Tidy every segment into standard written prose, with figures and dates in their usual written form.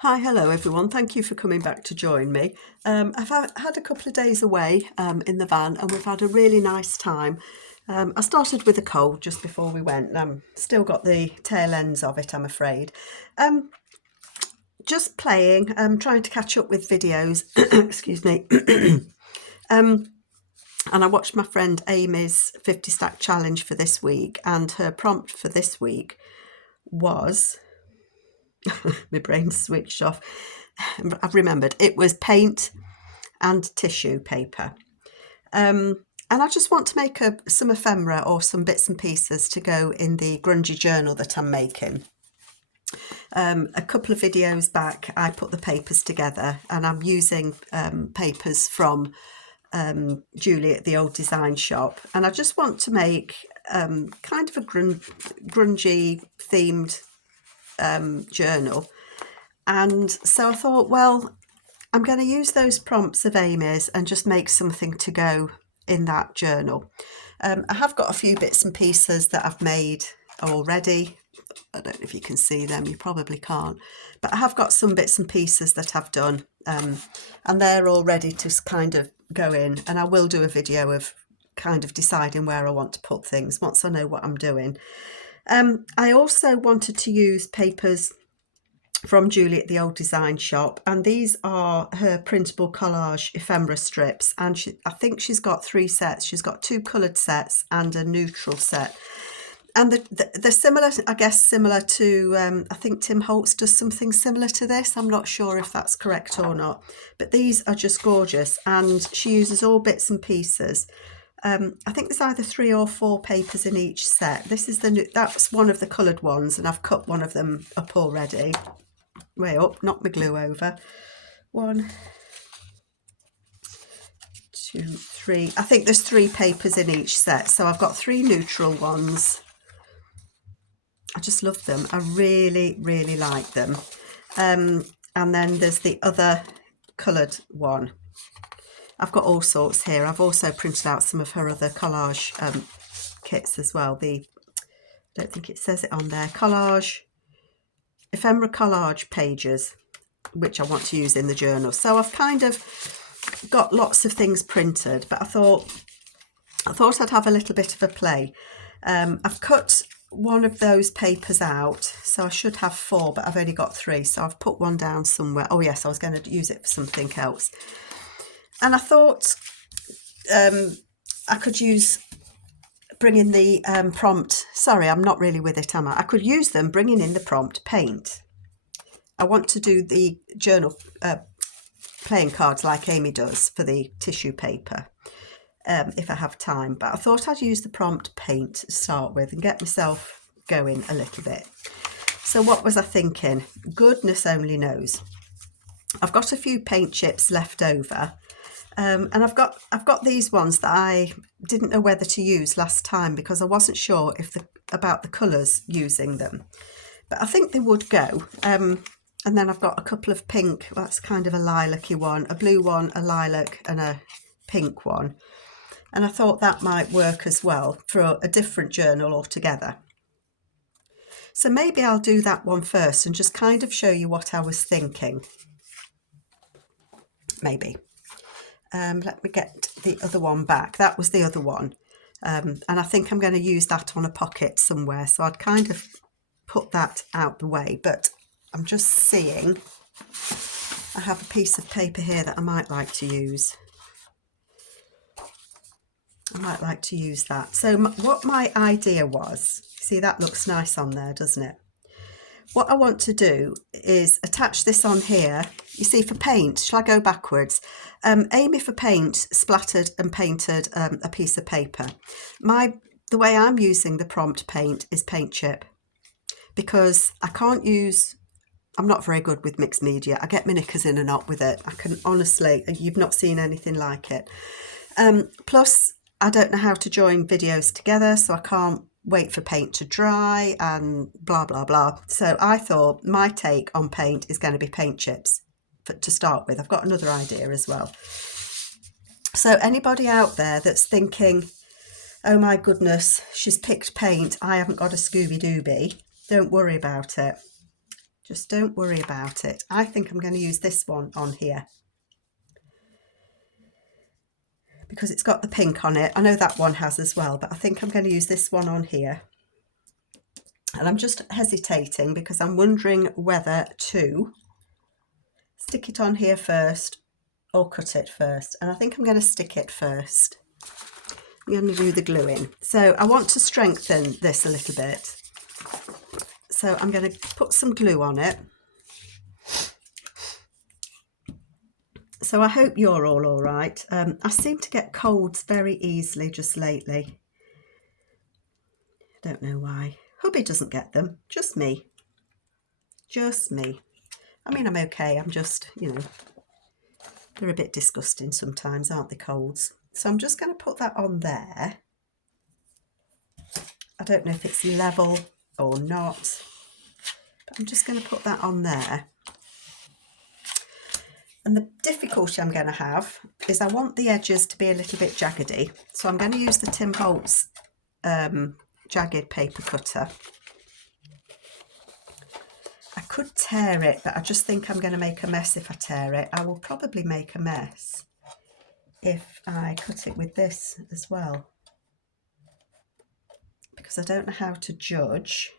Hi, hello everyone. Thank you for coming back to join me. I've had a couple of days away in the van and we've had a really nice time. I started with a cold just before we went and I'm still got the tail ends of it, I'm afraid. Just playing, trying to catch up with videos, excuse me. And I watched my friend Amy's 50 stack challenge for this week, and her prompt for this week was my brain switched off. I've remembered it was paint and tissue paper. And I just want to make some ephemera or some bits and pieces to go in the grungy journal that I'm making. A couple of videos back I put the papers together and I'm using papers from Julie at the old design shop, and I just want to make kind of a grungy themed journal. And so I thought, well, I'm going to use those prompts of Amy's and just make something to go in that journal. I have got a few bits and pieces that I've made already. I don't know if you can see them, you probably can't, but I have got some bits and pieces that I've done and they're all ready to kind of go in, and I will do a video of kind of deciding where I want to put things once I know what I'm doing. I also wanted to use papers from Julie at the old design shop, and these are her printable collage ephemera strips, and I think she's got 3 sets. She's got 2 coloured sets and a neutral set, and they're similar, I guess, similar to I think Tim Holtz does something similar to this. I'm not sure if that's correct or not, but these are just gorgeous, and she uses all bits and pieces. I think there's either 3 or 4 papers in each set. This is that's one of the coloured ones, and I've cut one of them up already. Way up, knock my glue over. 1, 2, 3. I think there's 3 papers in each set, so I've got 3 neutral ones. I just love them. I really, really like them. And then there's the other coloured one. I've got all sorts here. I've also printed out some of her other collage kits as well. I don't think it says it on there. Collage, ephemera collage pages, which I want to use in the journal. So I've kind of got lots of things printed, but I thought I'd have a little bit of a play. I've cut one of those papers out, so I should have 4, but I've only got 3, so I've put one down somewhere. Oh yes, I was going to use it for something else, and I thought I could bring in the prompt. Sorry, I'm not really with it, am I? I could use them bringing in the prompt paint. I want to do the journal playing cards like Amy does for the tissue paper. If I have time, but I thought I'd use the prompt paint to start with and get myself going a little bit. So what was I thinking? Goodness only knows. I've got a few paint chips left over, and I've got these ones that I didn't know whether to use last time because I wasn't sure about the colours using them, but I think they would go. And then I've got a couple of pink, that's kind of a lilac-y one, a blue one, a lilac and a pink one. And I thought that might work as well for a different journal altogether. So maybe I'll do that one first and just kind of show you what I was thinking. Maybe. Let me get the other one back. That was the other one. And I think I'm going to use that on a pocket somewhere. So I'd kind of put that out the way. But I'm just seeing, I have a piece of paper here that I might like to use. I might like to use that. So what my idea was, see, that looks nice on there, doesn't it? What I want to do is attach this on here. You see, for paint, shall I go backwards? Amy for paint splattered and painted a piece of paper. The way I'm using the prompt paint is paint chip, because I'm not very good with mixed media. I get my knickers in a knot with it. I can honestly, you've not seen anything like it. Plus, I don't know how to join videos together, so I can't wait for paint to dry and blah, blah, blah. So I thought my take on paint is going to be paint chips to start with. I've got another idea as well. So anybody out there that's thinking, oh my goodness, she's picked paint, I haven't got a Scooby-Dooby, don't worry about it. Just don't worry about it. I think I'm going to use this one on here because it's got the pink on it. I know that one has as well, but I think I'm going to use this one on here. And I'm just hesitating because I'm wondering whether to stick it on here first or cut it first. And I think I'm going to stick it first. I'm going to do the glue in. So I want to strengthen this a little bit. So I'm going to put some glue on it. So I hope you're all right. I seem to get colds very easily just lately. I don't know why. Hubby doesn't get them, just me. Just me. I mean, I'm okay. I'm just, you know, they're a bit disgusting sometimes, aren't they, colds? So I'm just going to put that on there. I don't know if it's level or not, but I'm just going to put that on there. And the difficulty I'm going to have is I want the edges to be a little bit jaggedy. So I'm going to use the Tim Holtz jagged paper cutter. I could tear it, but I just think I'm going to make a mess if I tear it. I will probably make a mess if I cut it with this as well, because I don't know how to judge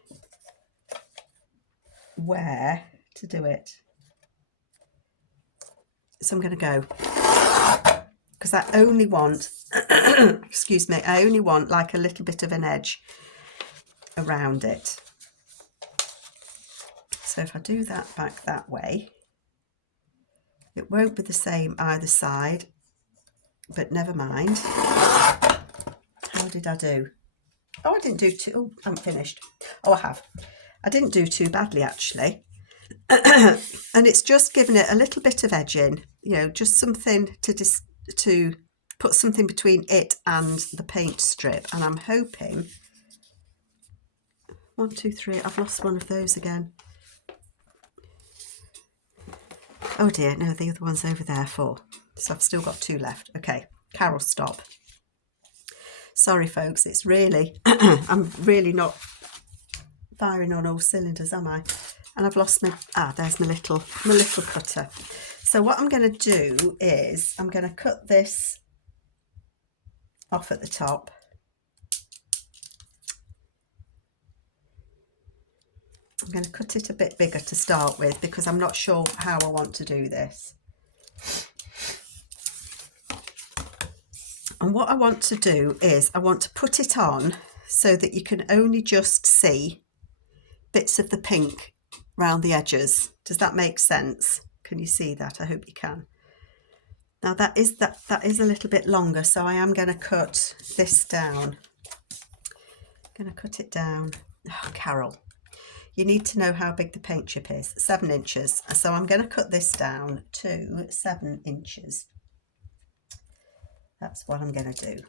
where to do it. So I'm going to go, because I only want, excuse me, I only want like a little bit of an edge around it. So if I do that back that way, it won't be the same either side, but never mind. How did I do? Oh, I didn't do too, oh, I haven't finished. Oh, I have. I didn't do too badly actually. And it's just giving it a little bit of edge in, you know, just something to put something between it and the paint strip. And I'm hoping, 1, 2, 3, I've lost one of those again. Oh dear, no, the other one's over there, 4. So I've still got 2 left. Okay, Carol, stop. Sorry folks, it's really, I'm really not firing on all cylinders, am I? And I've lost my, there's my little cutter. So what I'm going to do is I'm going to cut this off at the top. I'm going to cut it a bit bigger to start with because I'm not sure how I want to do this. And what I want to do is I want to put it on so that you can only just see bits of the pink around the edges. Does that make sense? Can you see that? I hope you can. Now that is a little bit longer, so I am going to cut this down. I'm going to cut it down. Oh, Carol, you need to know how big the paint chip is. 7 inches. So I'm going to cut this down to 7 inches. That's what I'm going to do.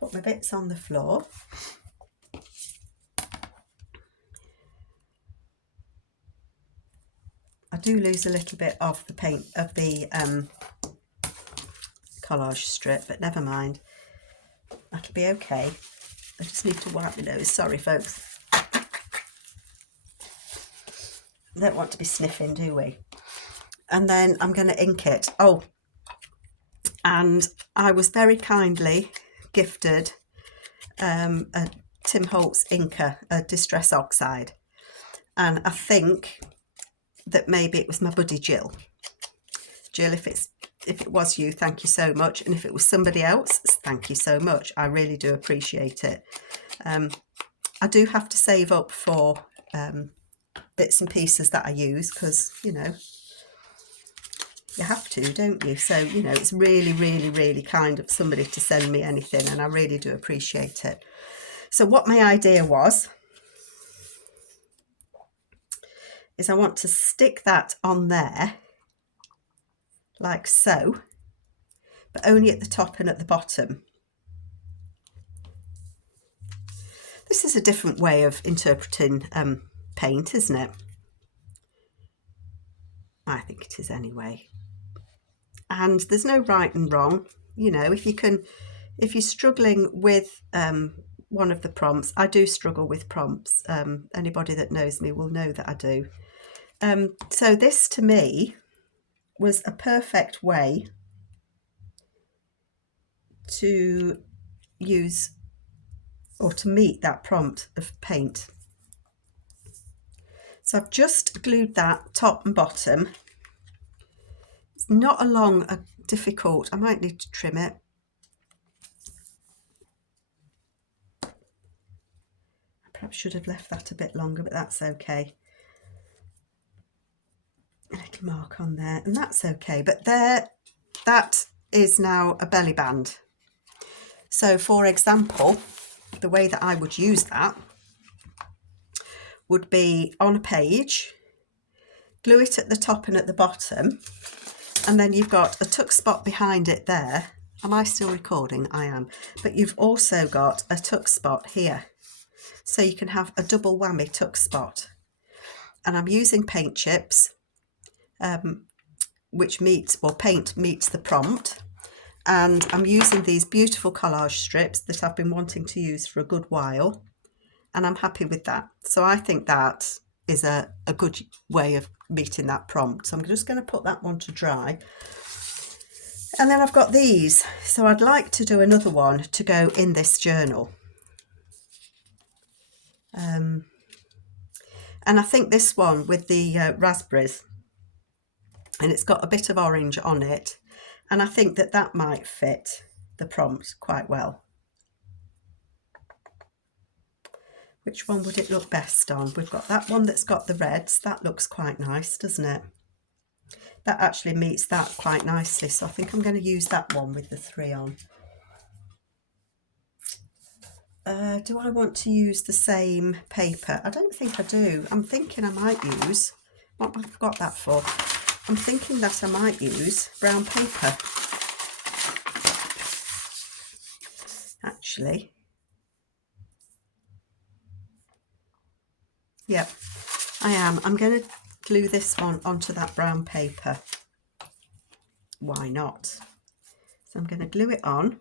Put my bits on the floor. I do lose a little bit of the paint of the collage strip, but never mind. That'll be okay. I just need to wipe my nose. Sorry, folks. We don't want to be sniffing, do we? And then I'm going to ink it. Oh, and I was very kindly gifted a Tim Holtz inker, a Distress Oxide. And I think that maybe it was my buddy Jill. Jill, if it was you, thank you so much. And if it was somebody else, thank you so much. I really do appreciate it. I do have to save up for bits and pieces that I use because, you know, you have to, don't you? So, you know, it's really, really, really kind of somebody to send me anything, and I really do appreciate it. So what my idea was is I want to stick that on there like so, but only at the top and at the bottom. This is a different way of interpreting paint, isn't it? I think it is anyway. And there's no right and wrong, you know. If you're struggling with one of the prompts. I do struggle with prompts. Anybody that knows me will know that I do. So this to me was a perfect way to use or to meet that prompt of paint. So I've just glued that top and bottom. It's not a difficult, I might need to trim it. I perhaps should have left that a bit longer, but that's okay. A little mark on there, and that's okay. But there, that is now a belly band. So for example, the way that I would use that would be on a page, glue it at the top and at the bottom, and then you've got a tuck spot behind it there. Am I still recording? I am. But you've also got a tuck spot here. So you can have a double whammy tuck spot. And I'm using paint chips, which paint meets the prompt. And I'm using these beautiful collage strips that I've been wanting to use for a good while. And I'm happy with that. So I think that is a good way of meeting that prompt. So I'm just going to put that one to dry. And then I've got these. So I'd like to do another one to go in this journal. And I think this one with the raspberries, and it's got a bit of orange on it. And I think that that might fit the prompt quite well. Which one would it look best on? We've got that one that's got the reds. That looks quite nice, doesn't it? That actually meets that quite nicely. So I think I'm going to use that one with the 3 on. Do I want to use the same paper? I don't think I do. I'm thinking I might use, what have I got that for? I'm thinking that I might use brown paper. Actually. Yep, I am. I'm going to glue this one onto that brown paper. Why not? So I'm going to glue it on.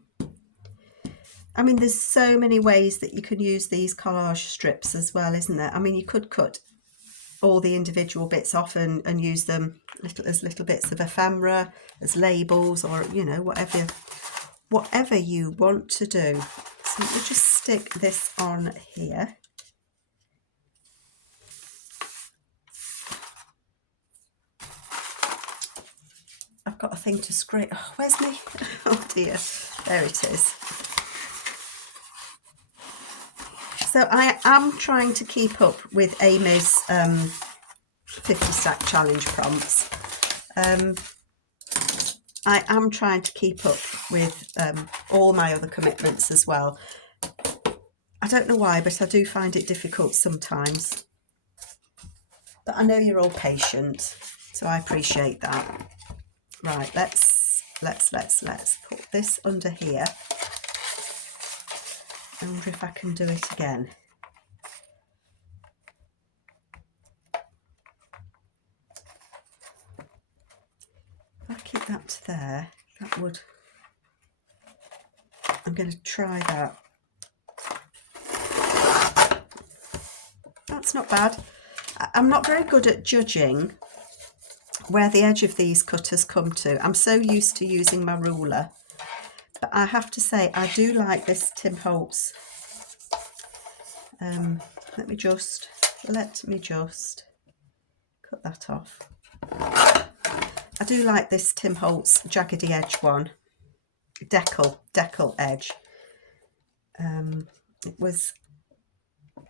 I mean, there's so many ways that you can use these collage strips as well, isn't there? I mean, you could cut all the individual bits off and use them as little bits of ephemera, as labels, or, you know, whatever you want to do. So we'll just stick this on here. I've got a thing to scrape. Oh, where's me? Oh dear, there it is. So I am trying to keep up with Amy's 50 stack challenge prompts. I am trying to keep up with all my other commitments as well. I don't know why, but I do find it difficult sometimes. But I know you're all patient, so I appreciate that. Right, let's put this under here. I wonder if I can do it again. If I keep that to there, that would... I'm going to try that. That's not bad. I'm not very good at judging where the edge of these cutters come to. I'm so used to using my ruler. But I have to say, I do like this Tim Holtz. Let me just cut that off. I do like this Tim Holtz jaggedy edge one, decal edge. It was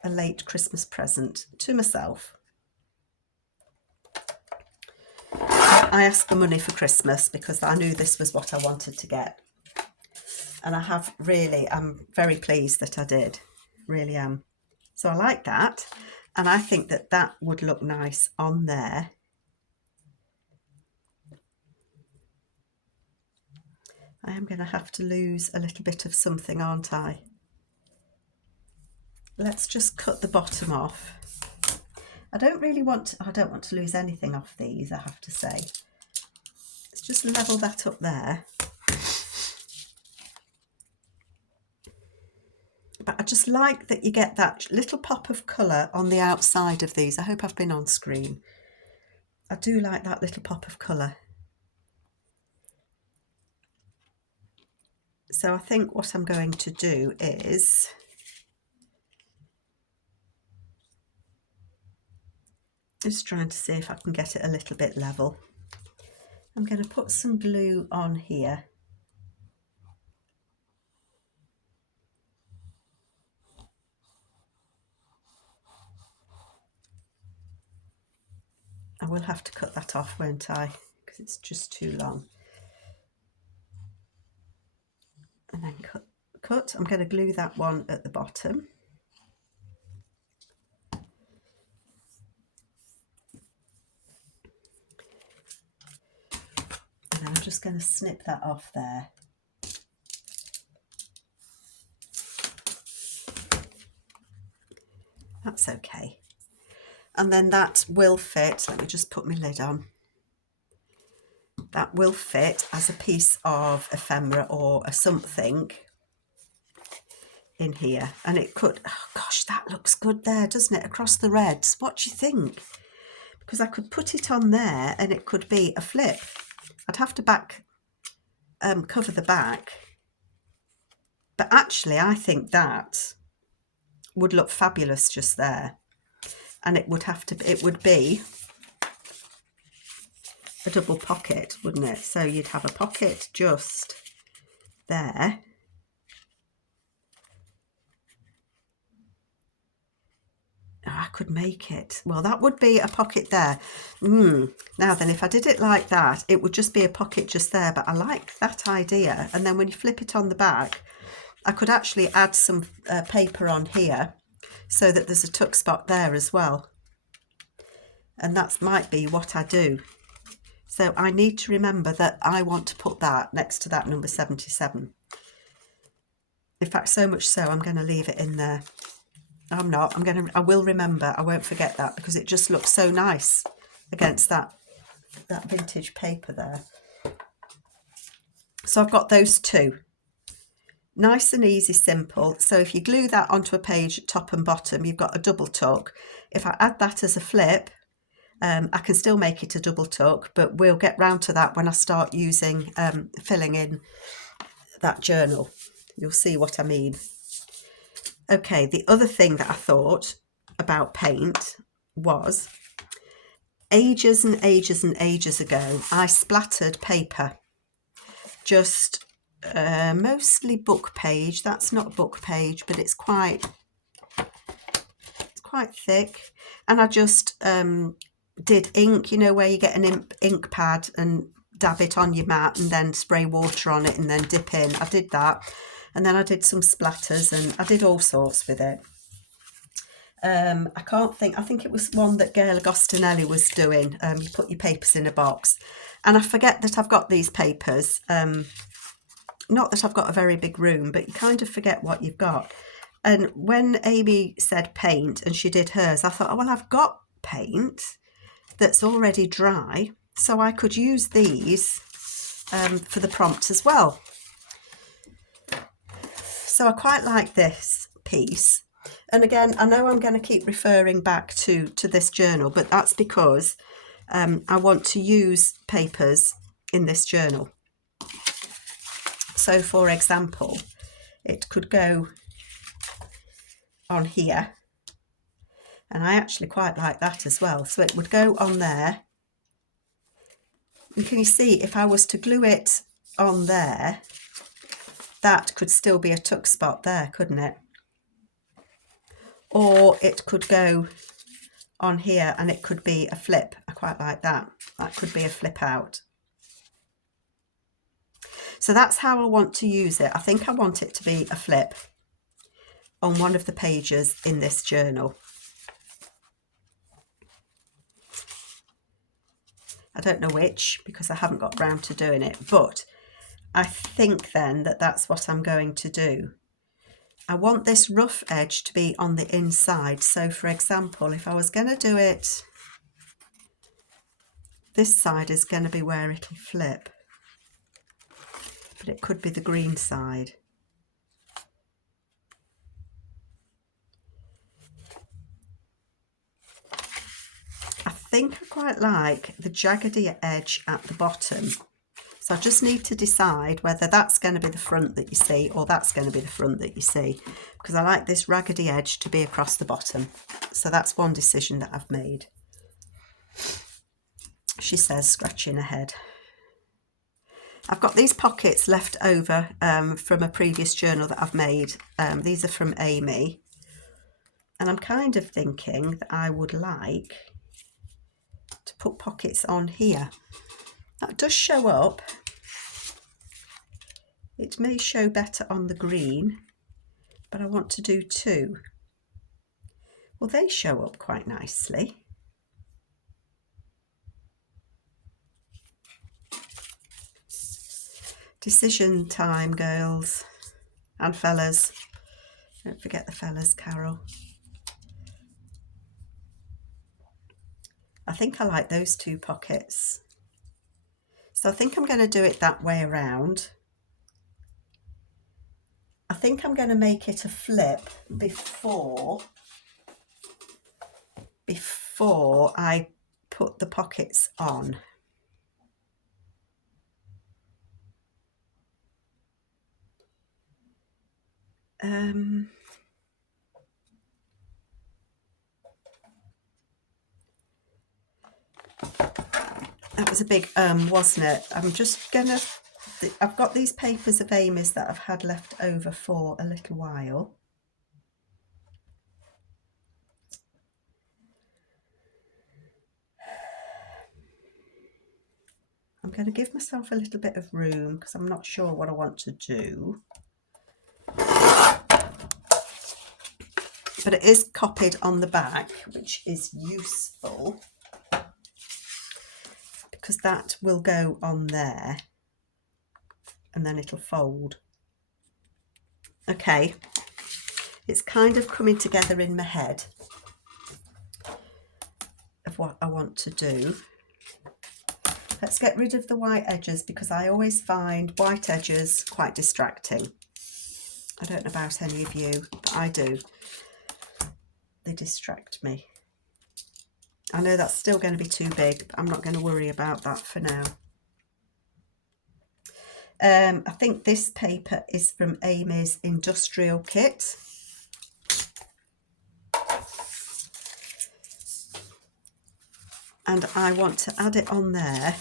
a late Christmas present to myself. I asked for money for Christmas because I knew this was what I wanted to get. And I'm very pleased that I did, really am. So I like that, and I think that that would look nice on there. I am going to have to lose a little bit of something, aren't I? Let's just cut the bottom off. I don't want to lose anything off these, I have to say. Let's just level that up there. But I just like that you get that little pop of colour on the outside of these. I hope I've been on screen. I do like that little pop of colour. So I think what I'm going to do is just trying to see if I can get it a little bit level. I'm going to put some glue on here. I will have to cut that off, won't I? Because it's just too long. And then cut. I'm going to glue that one at the bottom. And then I'm just going to snip that off there. That's okay. And then that will fit. Let me just put my lid on. That will fit as a piece of ephemera or a something in here. And it could, oh gosh, that looks good there, doesn't it? Across the reds. What do you think? Because I could put it on there and it could be a flip. I'd have to cover the back. But actually, I think that would look fabulous just there. And it would be a double pocket, wouldn't it? So you'd have a pocket just there. Oh, I could make it. Well, that would be a pocket there. Now then, if I did it like that, it would just be a pocket just there. But I like that idea. And then when you flip it on the back, I could actually add some paper on here so that there's a tuck spot there as well. And that might be what I do. So I need to remember that I want to put that next to that number 77. In fact, so much so I'm going to leave it in there. I'm not. I will remember. I won't forget that because it just looks so nice against that vintage paper there. So I've got those two. Nice and easy, simple. So if you glue that onto a page top and bottom, you've got a double tuck. If I add that as a flip, I can still make it a double tuck, but we'll get round to that when I start using filling in that journal. You'll see what I mean. Okay, the other thing that I thought about paint was ages and ages and ages ago, I splattered paper, just mostly book page. That's not book page, but it's quite thick. And I just did ink, you know, where you get an ink pad and dab it on your mat and then spray water on it and then dip in. I did that. And then I did some splatters and I did all sorts with it. I think it was one that Gail Agostinelli was doing. You put your papers in a box. And I forget that I've got these papers. Not that I've got a very big room, but you kind of forget what you've got. And when Amy said paint and she did hers, I thought, oh, well, I've got paint that's already dry. So I could use these for the prompts as well. So I quite like this piece. And again, I know I'm going to keep referring back to this journal, but that's because I want to use papers in this journal. So for example, it could go on here. And I actually quite like that as well. So it would go on there. And can you see, if I was to glue it on there, that could still be a tuck spot there, couldn't it? Or it could go on here and it could be a flip. I quite like that. That could be a flip out. So that's how I want to use it. I think I want it to be a flip on one of the pages in this journal. I don't know which because I haven't got round to doing it, but I think then that that's what I'm going to do. I want this rough edge to be on the inside. So for example, if I was going to do it, this side is going to be where it'll flip, but it could be the green side. think I quite like the jaggedy edge at the bottom. So I just need to decide whether that's going to be the front that you see or that's going to be the front that you see, because I like this raggedy edge to be across the bottom. So that's one decision that I've made. She says, scratching her head. I've got these pockets left over from a previous journal that I've made. These are from Amy. And I'm kind of thinking that I would like to put pockets on here. That does show up. It may show better on the green, but I want to do two. Well, they show up quite nicely. Decision time, girls and fellas. Don't forget the fellas, Carol. I think I like those two pockets. So I think I'm going to do it that way around. I think I'm going to make it a flip before I put the pockets on. That was a big wasn't it? I'm just gonna, I've got these papers of Amy's that I've had left over for a little while. I'm going to give myself a little bit of room because I'm not sure what I want to do. But it is copied on the back, which is useful because that will go on there and then it'll fold. Okay, it's kind of coming together in my head of what I want to do. Let's get rid of the white edges because I always find white edges quite distracting. I don't know about any of you, but I do. They distract me. I know that's still going to be too big, but I'm not going to worry about that for now. I think this paper is from Amy's industrial kit. And I want to add it on there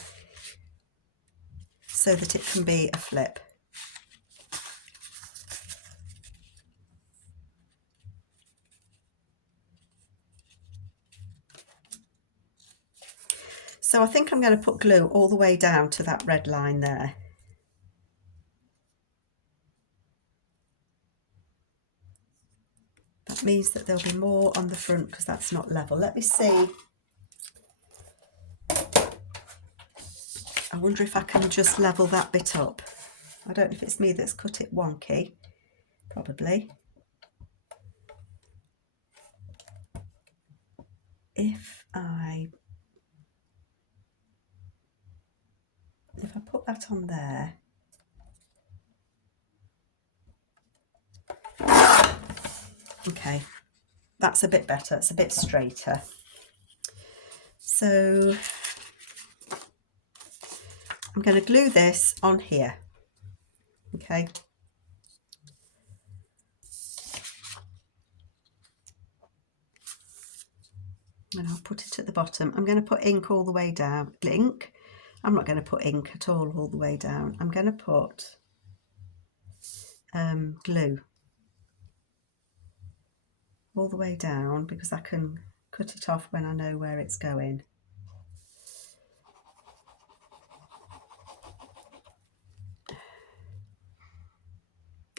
so that it can be a flip. So I think I'm going to put glue all the way down to that red line there. That means that there'll be more on the front because that's not level. Let me see. I wonder if I can just level that bit up. I don't know if it's me that's cut it wonky. Probably. If I put that on there. Okay, that's a bit better. It's a bit straighter. So I'm going to glue this on here. Okay. And I'll put it at the bottom. I'm going to put ink all the way down. Ink. I'm not going to put ink at all the way down. I'm going to put glue all the way down because I can cut it off when I know where it's going.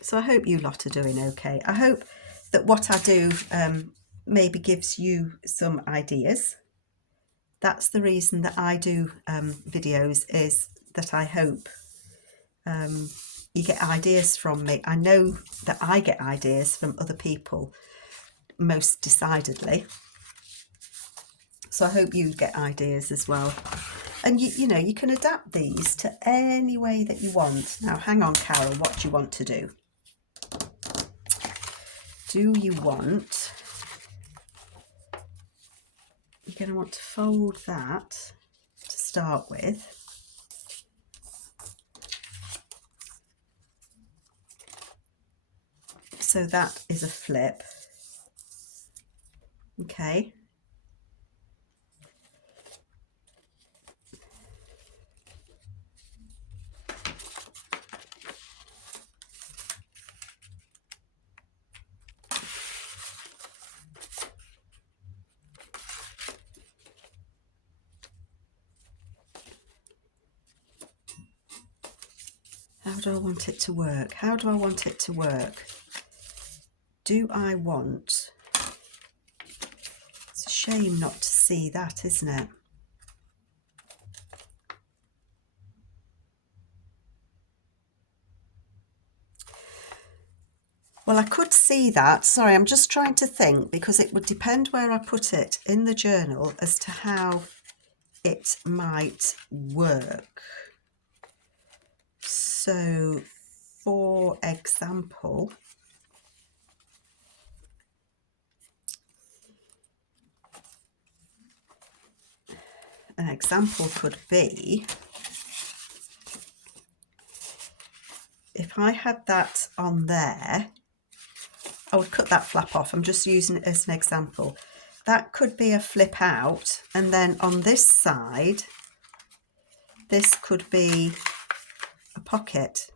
So I hope you lot are doing okay. I hope that what I do maybe gives you some ideas. That's the reason that I do videos, is that I hope you get ideas from me. I know that I get ideas from other people, most decidedly. So I hope you get ideas as well. And you know, you can adapt these to any way that you want. Now, hang on, Carol, what do you want to do? Do you want you're going to want to fold that to start with. So that is a flip. Okay. How do I want it to work? How do I want it to work? Do I want... It's a shame not to see that, isn't it? Well, I could see that. Sorry, I'm just trying to think, because it would depend where I put it in the journal as to how it might work. So, for example, an example could be if I had that on there, I would cut that flap off. I'm just using it as an example. That could be a flip out, and then on this side, this could be a pocket.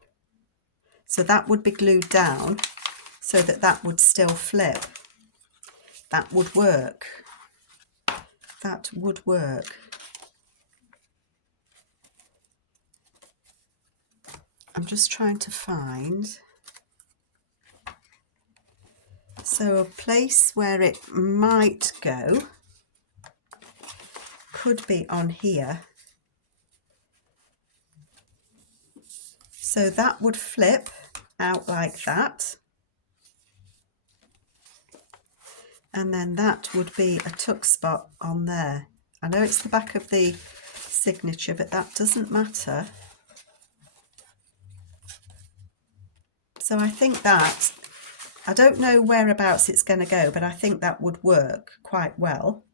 So that would be glued down so that that would still flip. That would work. That would work. I'm just trying to find... So a place where it might go could be on here. So that would flip out like that. And then that would be a tuck spot on there. I know it's the back of the signature, but that doesn't matter. So I think that, I don't know whereabouts it's going to go, but I think that would work quite well.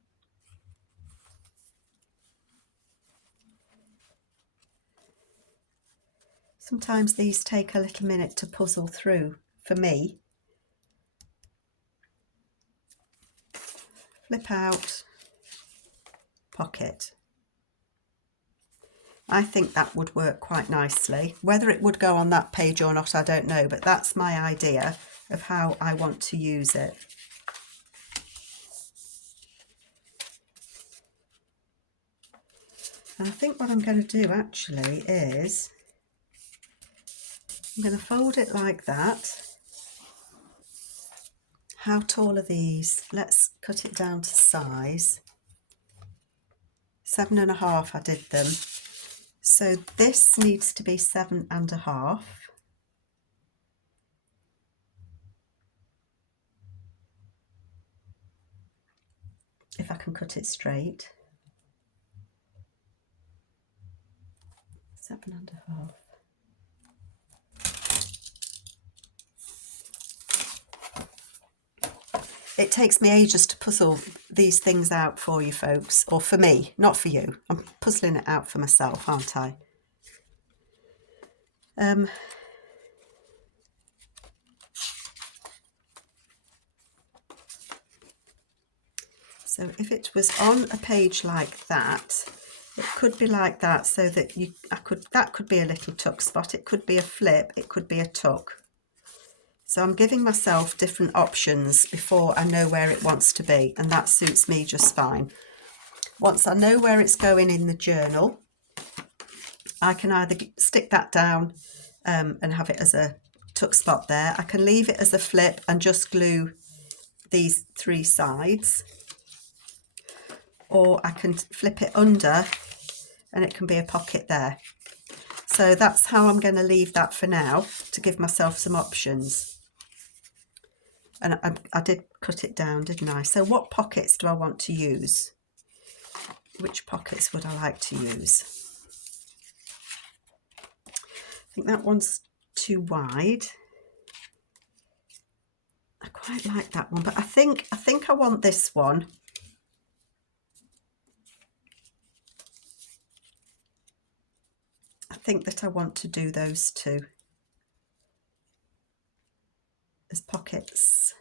Sometimes these take a little minute to puzzle through for me. Flip out, pocket. I think that would work quite nicely. Whether it would go on that page or not, I don't know, but that's my idea of how I want to use it. And I think what I'm going to do actually is I'm going to fold it like that. How tall are these? Let's cut it down to size. 7.5 I did them. So this needs to be 7.5. If I can cut it straight. 7.5. It takes me ages to puzzle these things out for you folks, or for me, not for you. I'm puzzling it out for myself, aren't I? So if it was on a page like that, it could be like that, so that that could be a little tuck spot, it could be a flip, it could be a tuck. So I'm giving myself different options before I know where it wants to be, and that suits me just fine. Once I know where it's going in the journal, I can either stick that down and have it as a tuck spot there. I can leave it as a flip and just glue these 3 sides, or I can flip it under and it can be a pocket there. So that's how I'm going to leave that for now, to give myself some options. And I did cut it down, didn't I? So what pockets do I want to use? Which pockets would I like to use? I think that one's too wide. I quite like that one, but I think I want this one. think that I want to do those two as pockets.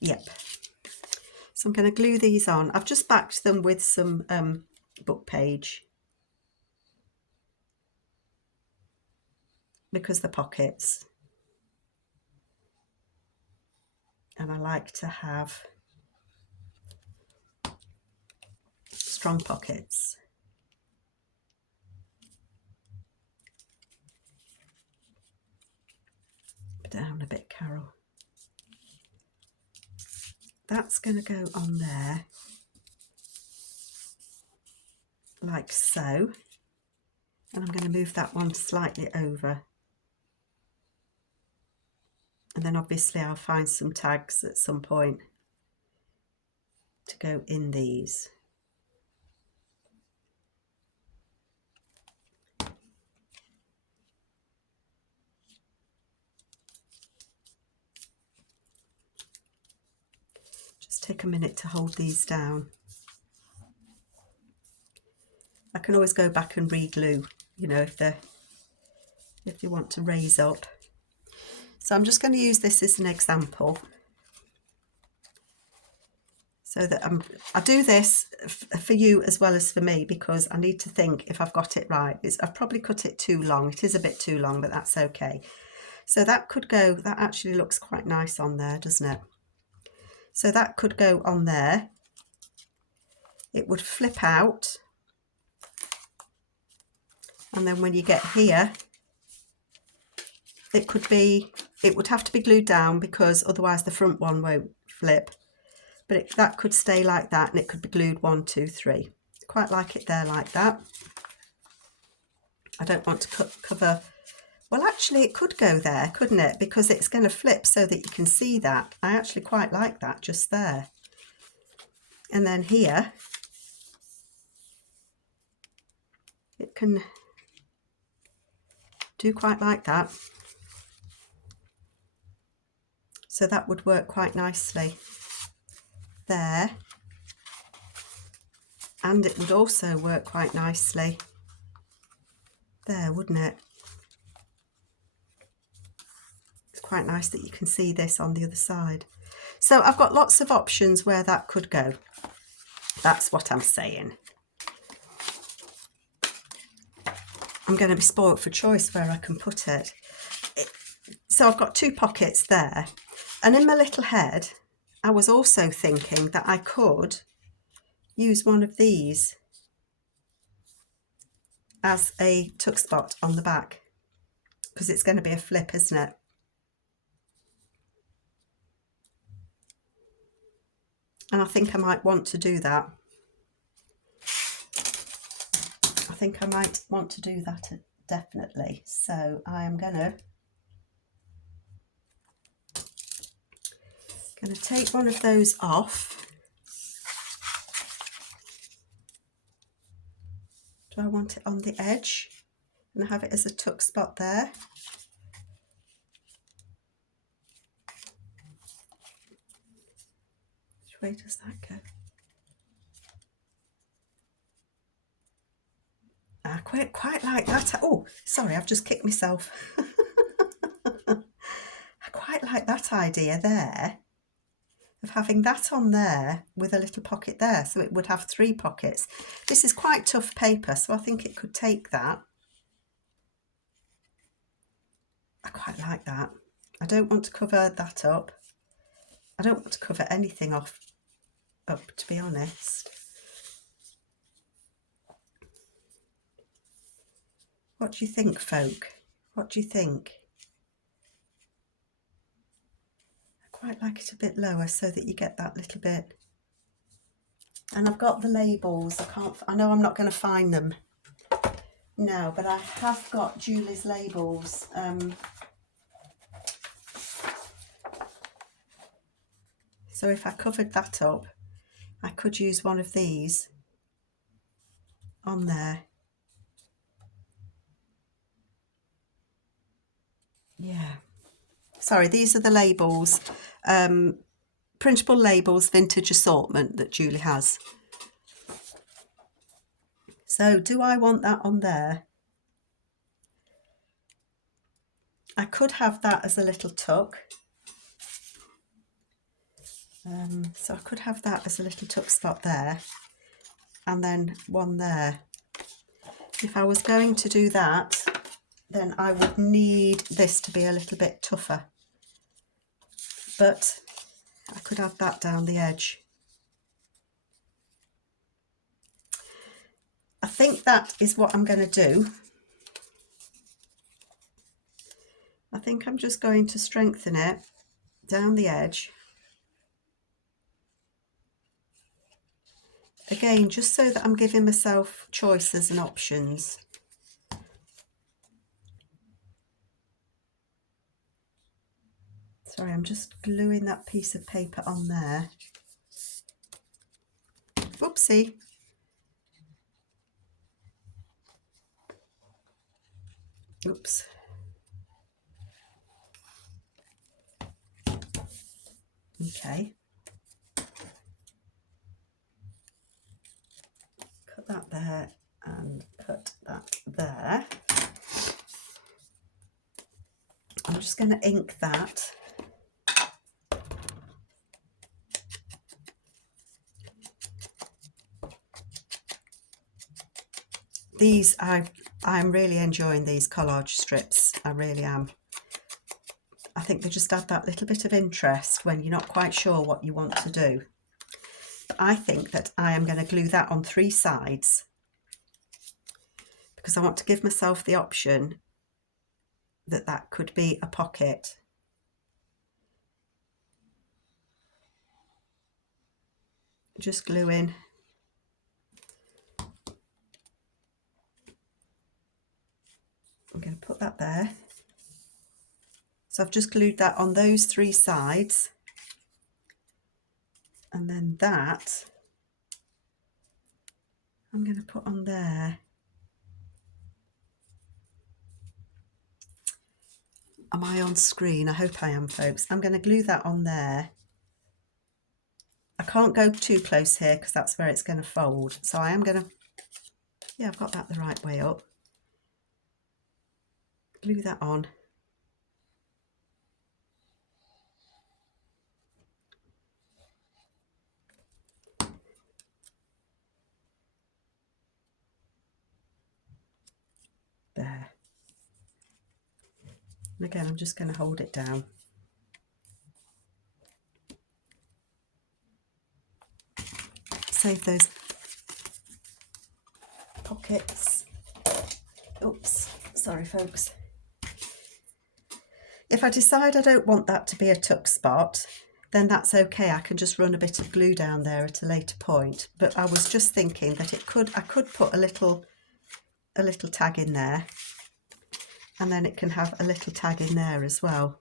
Yep. So I'm going to glue these on. I've just backed them with some book page because they're pockets. And I like to have strong pockets. Down a bit, Carol. That's going to go on there like so, and I'm going to move that one slightly over, and then obviously I'll find some tags at some point to go in these. Just take a minute to hold these down. I can always go back and re-glue, you know, if you want to raise up. So I'm just going to use this as an example, so that I do this for you as well as for me, because I need to think if I've got it right. I've probably cut it too long. It is a bit too long, but that's okay. So that could go, that actually looks quite nice on there, doesn't it? So that could go on there. It would flip out. And then when you get here, it would have to be glued down because otherwise the front one won't flip. But that could stay like that, and it could be glued 1, 2, 3. Quite like it there like that. I don't want to cover, well actually it could go there, couldn't it? Because it's going to flip so that you can see that. I actually quite like that just there. And then here, it can do quite like that. So that would work quite nicely there. And it would also work quite nicely there, wouldn't it? It's quite nice that you can see this on the other side. So I've got lots of options where that could go. That's what I'm saying. I'm going to be spoilt for choice where I can put it. So I've got 2 pockets there. And in my little head, I was also thinking that I could use one of these as a tuck spot on the back, because it's going to be a flip, isn't it? And I think I might want to do that. I think I might want to do that definitely. So I am gonna take one of those off. Do I want it on the edge and have it as a tuck spot there? Which way does that go? I quite like that. Oh, sorry, I've just kicked myself. I quite like that idea there, of having that on there with a little pocket there, so it would have 3 pockets. This is quite tough paper, so I think it could take that. I quite like that. I don't want to cover that up. I don't want to cover anything up, to be honest. What do you think, folk? What do you think? I quite like it a bit lower so that you get that little bit. And I've got the labels. I know I'm not going to find them now, but I have got Julie's labels. So if I covered that up, I could use one of these on there. Yeah. Sorry, these are the labels. Printable labels, vintage assortment that Julie has. So do I want that on there? I could have that as a little tuck. So I could have that as a little tuck spot there, and then one there. If I was going to do that, then I would need this to be a little bit tougher. But I could have that down the edge. I think that is what I'm going to do. I think I'm just going to strengthen it down the edge. Again, just so that I'm giving myself choices and options. Sorry, I'm just gluing that piece of paper on there. Whoopsie. Oops. Okay. Cut that there and cut that there. I'm just going to ink that. These, I'm really enjoying these collage strips. I really am. I think they just add that little bit of interest when you're not quite sure what you want to do. But I think that I am going to glue that on 3 sides because I want to give myself the option that that could be a pocket. Just gluing. I'm going to put that there. So I've just glued that on those 3 sides. And then that I'm going to put on there. Am I on screen? I hope I am, folks. I'm going to glue that on there. I can't go too close here because that's where it's going to fold. So I am going to, yeah, I've got that the right way up. Glue that on. There. And again, I'm just going to hold it down. Save those pockets. Oops, sorry folks. If I decide I don't want that to be a tuck spot, then that's okay. I can just run a bit of glue down there at a later point. But I was just thinking that I could put a little tag in there, and then it can have a little tag in there as well.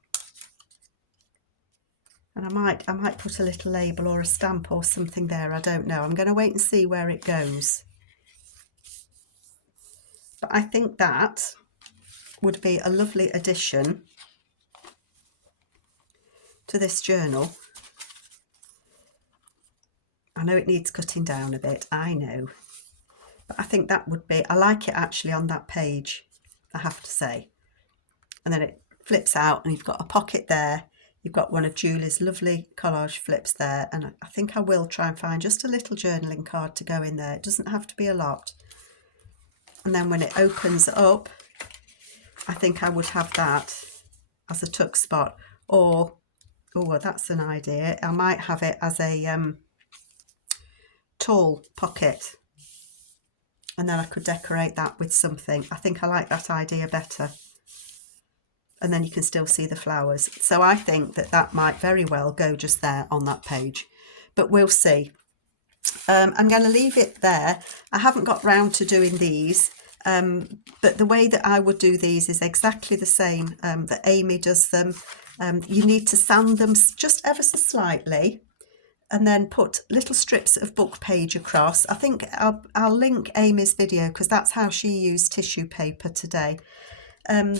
And I might put a little label or a stamp or something there. I don't know. I'm going to wait and see where it goes. But I think that would be a lovely addition to this journal. I know it needs cutting down a bit, I know. But I think that would be, I like it actually on that page, I have to say. And then it flips out and you've got a pocket there. You've got one of Julie's lovely collage flips there. And I think I will try and find just a little journaling card to go in there. It doesn't have to be a lot. And then when it opens up, I think I would have that as a tuck spot. Or, oh, that's an idea. I might have it as a tall pocket. And then I could decorate that with something. I think I like that idea better. And then you can still see the flowers. So I think that that might very well go just there on that page. But we'll see. I'm going to leave it there. I haven't got round to doing these. But the way that I would do these is exactly the same that Amy does them. You need to sand them just ever so slightly. And then put little strips of book page across. I think I'll link Amy's video because that's how she used tissue paper today. And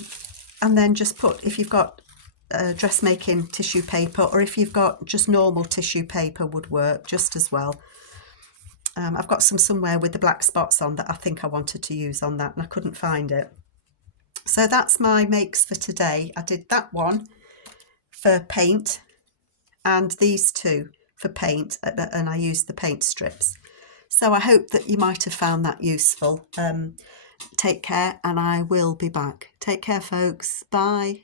then just put, if you've got dressmaking tissue paper, or if you've got just normal tissue paper would work just as well. I've got some somewhere with the black spots on that I think I wanted to use on that and I couldn't find it. So that's my makes for today. I did that one for paint and these two for paint, and I used the paint strips. So I hope that you might have found that useful. Take care, and I will be back. Take care, folks. Bye.